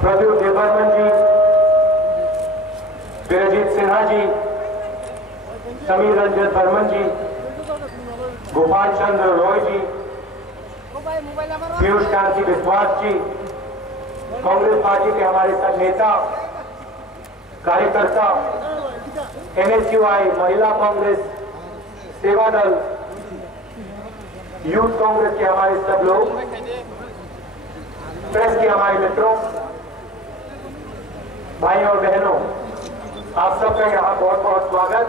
प्रद्युम्न देबबर्मन जी, वीरजीत सिन्हा जी, समीर रंजन बर्मन जी, गोपाल चंद्र रॉय जी, पीयूष कांति विश्वास जी, कांग्रेस पार्टी के हमारे सब नेता कार्यकर्ता, NSUI, महिला कांग्रेस, सेवा दल, यूथ कांग्रेस के हमारे सब लोग, प्रेस के हमारे मित्रों, भाई और बहनों, आप सबका यहाँ बहुत बहुत स्वागत।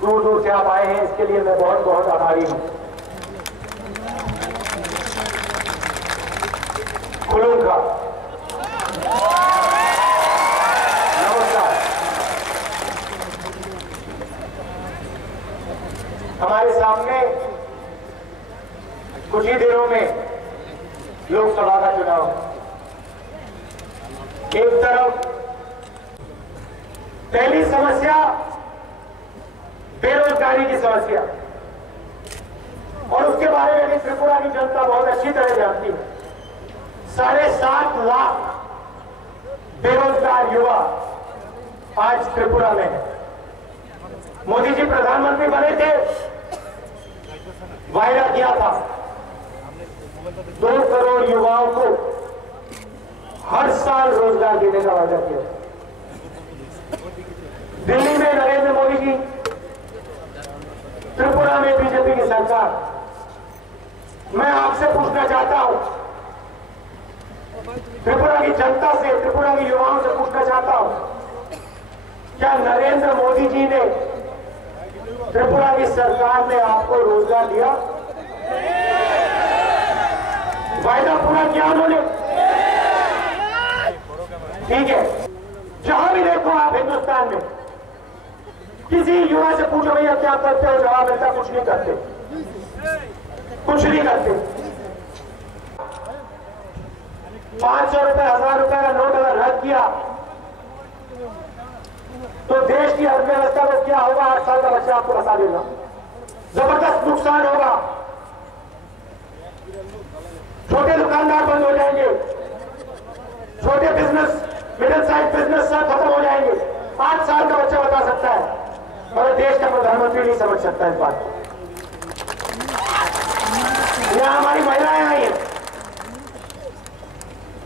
दूर दूर से आप आए हैं, इसके लिए मैं बहुत बहुत आभारी हूँ। खुलूंगा नमस्कार। हमारे सामने कुछ ही दिनों में लोकसभा का चुनाव। एक तरफ पहली समस्या बेरोजगारी की समस्या, और उसके बारे में भी त्रिपुरा की जनता बहुत अच्छी तरह जानती है। 7.5 लाख बेरोजगार युवा आज त्रिपुरा में है। मोदी जी प्रधानमंत्री बने थे, वायदा किया था 2 करोड़ युवाओं को हर साल रोजगार देने का वायदा किया। दिल्ली में नरेंद्र मोदी जी, त्रिपुरा में बीजेपी की सरकार। मैं आपसे पूछना चाहता हूं, त्रिपुरा की जनता से, त्रिपुरा के युवाओं से पूछना चाहता हूं, क्या नरेंद्र मोदी जी ने, त्रिपुरा की सरकार ने आपको रोजगार दिया? वायदा पूरा किया उन्होंने? ठीक है। जहां भी देखो आप हिंदुस्तान में, किसी युवा से पूछो भैया क्या करते हो, जवाब मिलता कुछ नहीं करते, कुछ नहीं करते। 500 रुपए, 1000 रुपए का नोट अगर रद्द किया तो देश की अर्थव्यवस्था को क्या होगा, 8 साल का बच्चा आपको बता देगा। जबरदस्त नुकसान होगा। छोटे दुकानदार बंद हो जाएंगे, छोटे बिजनेस, मिडिल साइज बिजनेस सब खत्म हो जाएंगे। 8 साल का बच्चा बता सकता है, मगर देश का प्रधानमंत्री नहीं समझ सकता इस बात को। यहां हमारी महिलाएं आई हैं,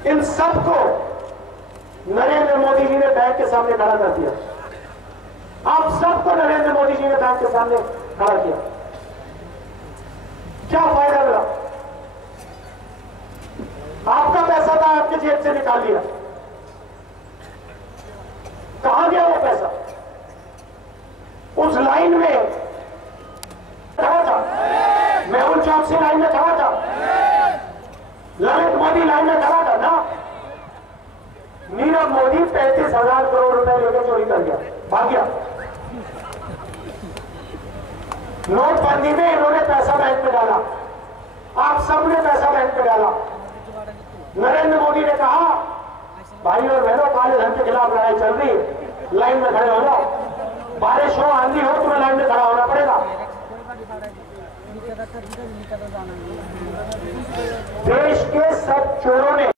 इन सबको नरेंद्र मोदी जी ने बैंक के सामने खड़ा कर दिया। आप सबको नरेंद्र मोदी जी ने बैंक के सामने खड़ा किया। क्या फायदा मिला? आपका पैसा था, आपके जेब से निकाल लिया। कहां गया वो पैसा? उस लाइन में खड़ा था, मेहुल चौक से लाइन में खड़ा था, ललित मोदी लाइन में खड़ा था ना। नीरव मोदी 35,000 करोड़ रुपए लेकर चोरी कर गया, भाग गया। नोटबंदी में इन्होंने पैसा बैंक में डाला, आप सबने पैसा बैंक में डाला। नरेंद्र मोदी ने कहा, भाई और बहनों, काले धन के खिलाफ लड़ाई चल रही है, लाइन में खड़े हो जाओ। बारिश हो, आंधी हो, तुम्हें लाइन में खड़ा होना पड़ेगा। देश के सब चोरों ने